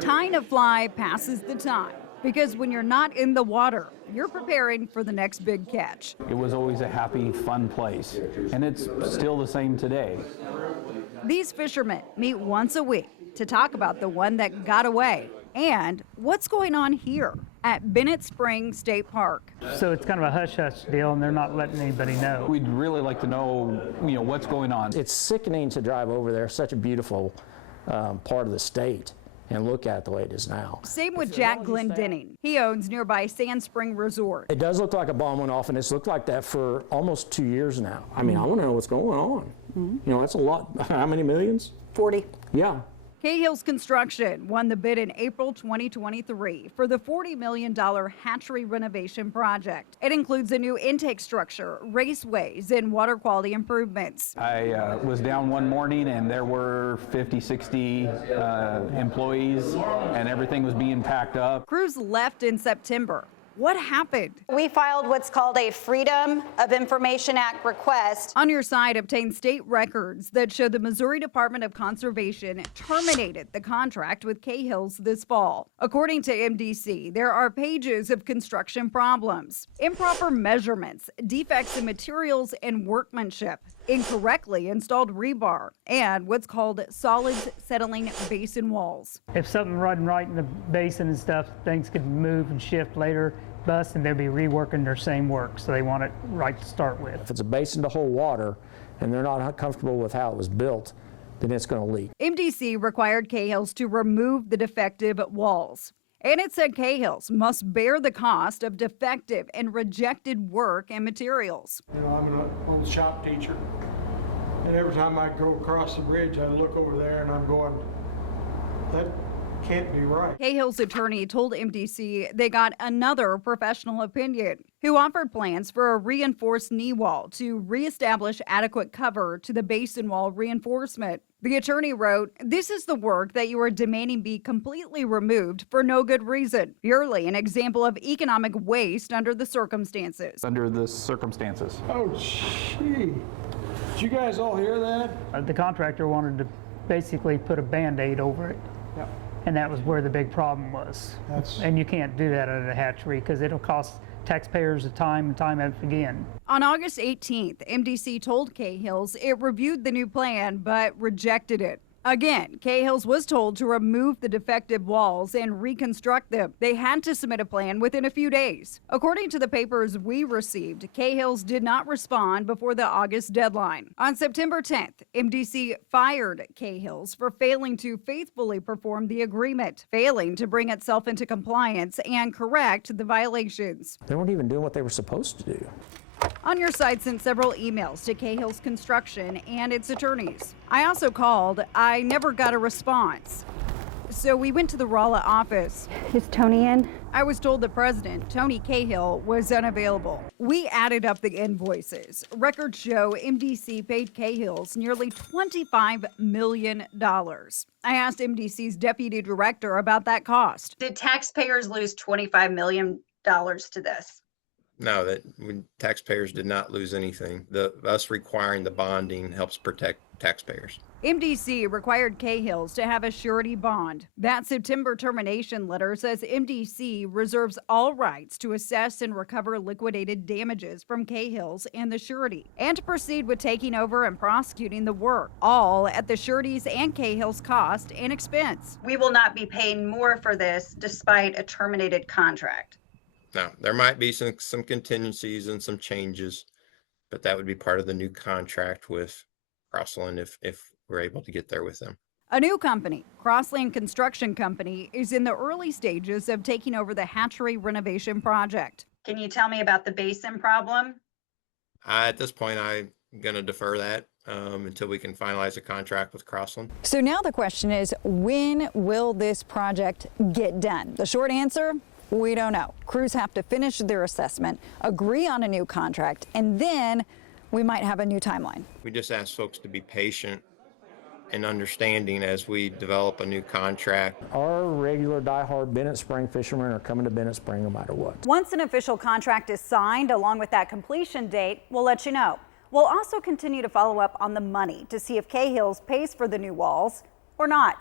Tying a fly passes the time because when you're not in the water, you're preparing for the next big catch. It was always a happy, fun place, and it's still the same today. These fishermen meet once a week to talk about the one that got away and what's going on here at Bennett Springs State Park. So it's kind of a hush-hush deal, and they're not letting anybody know. We'd really like to know, what's going on. It's sickening to drive over there, such a beautiful part of the state, and look at it the way it is now. Same with Jack Glendenning. He owns nearby Sand Spring Resort. It does look like a bomb went off, and it's looked like that for almost 2 years now. I mean, I want to know what's going on. That's a lot. How many millions? 40. Yeah. Cahill's Construction won the bid in April 2023 for the $40 million hatchery renovation project. It includes a new intake structure, raceways, and water quality improvements. I was down one morning and there were 50, 60 employees and everything was being packed up. Crews left in September. What happened? We filed what's called a Freedom of Information Act request. On Your Side obtained state records that show the Missouri Department of Conservation terminated the contract with Cahill's this fall. According to MDC, there are pages of construction problems, improper measurements, defects in materials and workmanship, incorrectly installed rebar, and what's called solids settling basin walls. If something wasn't right in the basin and stuff, things could move and shift later, bust, and they'll be reworking their same work, so they want it right to start with. If it's a basin to hold water and they're not comfortable with how it was built, then it's going to leak. MDC required Cahill's to remove the defective walls. And it said Cahill's must bear the cost of defective and rejected work and materials. I'm an old shop teacher, and every time I go across the bridge, I look over there and I'm going, that can't be right. Cahill's attorney told MDC they got another professional opinion, who offered plans for a reinforced knee wall to reestablish adequate cover to the basin wall reinforcement. The attorney wrote, "This is the work that you are demanding be completely removed for no good reason. Purely an example of economic waste under the circumstances." Under the circumstances. Oh, gee. Did you guys all hear that? The contractor wanted to basically put a Band-Aid over it. Yeah. And that was where the big problem was. And you can't do that at a hatchery because it'll cost taxpayers the time and time again. On August 18th, MDC told Cahill's it reviewed the new plan but rejected it. Again, Cahill's was told to remove the defective walls and reconstruct them. They had to submit a plan within a few days. According to the papers we received, Cahill's did not respond before the August deadline. On September 10th, MDC fired Cahill's for failing to faithfully perform the agreement, failing to bring itself into compliance and correct the violations. They weren't even doing what they were supposed to do. On Your Side sent several emails to Cahill's Construction and its attorneys. I also called. I never got a response. So we went to the Rolla office. Is Tony in? I was told the president, Tony Cahill, was unavailable. We added up the invoices. Records show MDC paid Cahill's nearly $25 million. I asked MDC's deputy director about that cost. Did taxpayers lose $25 million to this? No, taxpayers did not lose anything. Us requiring the bonding helps protect taxpayers. MDC required Cahill's to have a surety bond. That September termination letter says MDC reserves all rights to assess and recover liquidated damages from Cahill's and the surety, and to proceed with taking over and prosecuting the work, all at the surety's and Cahill's cost and expense. We will not be paying more for this despite a terminated contract. Now, there might be some contingencies and some changes, but that would be part of the new contract with Crossland if we're able to get there with them. A new company, Crossland Construction Company, is in the early stages of taking over the hatchery renovation project. Can you tell me about the basin problem? At this point, I'm going to defer that until we can finalize a contract with Crossland. So now the question is, when will this project get done? The short answer? We don't know. Crews have to finish their assessment, agree on a new contract, and then we might have a new timeline. We just ask folks to be patient and understanding as we develop a new contract. Our regular diehard Bennett Spring fishermen are coming to Bennett Spring no matter what. Once an official contract is signed, along with that completion date, we'll let you know. We'll also continue to follow up on the money to see if Cahill's pays for the new walls or not.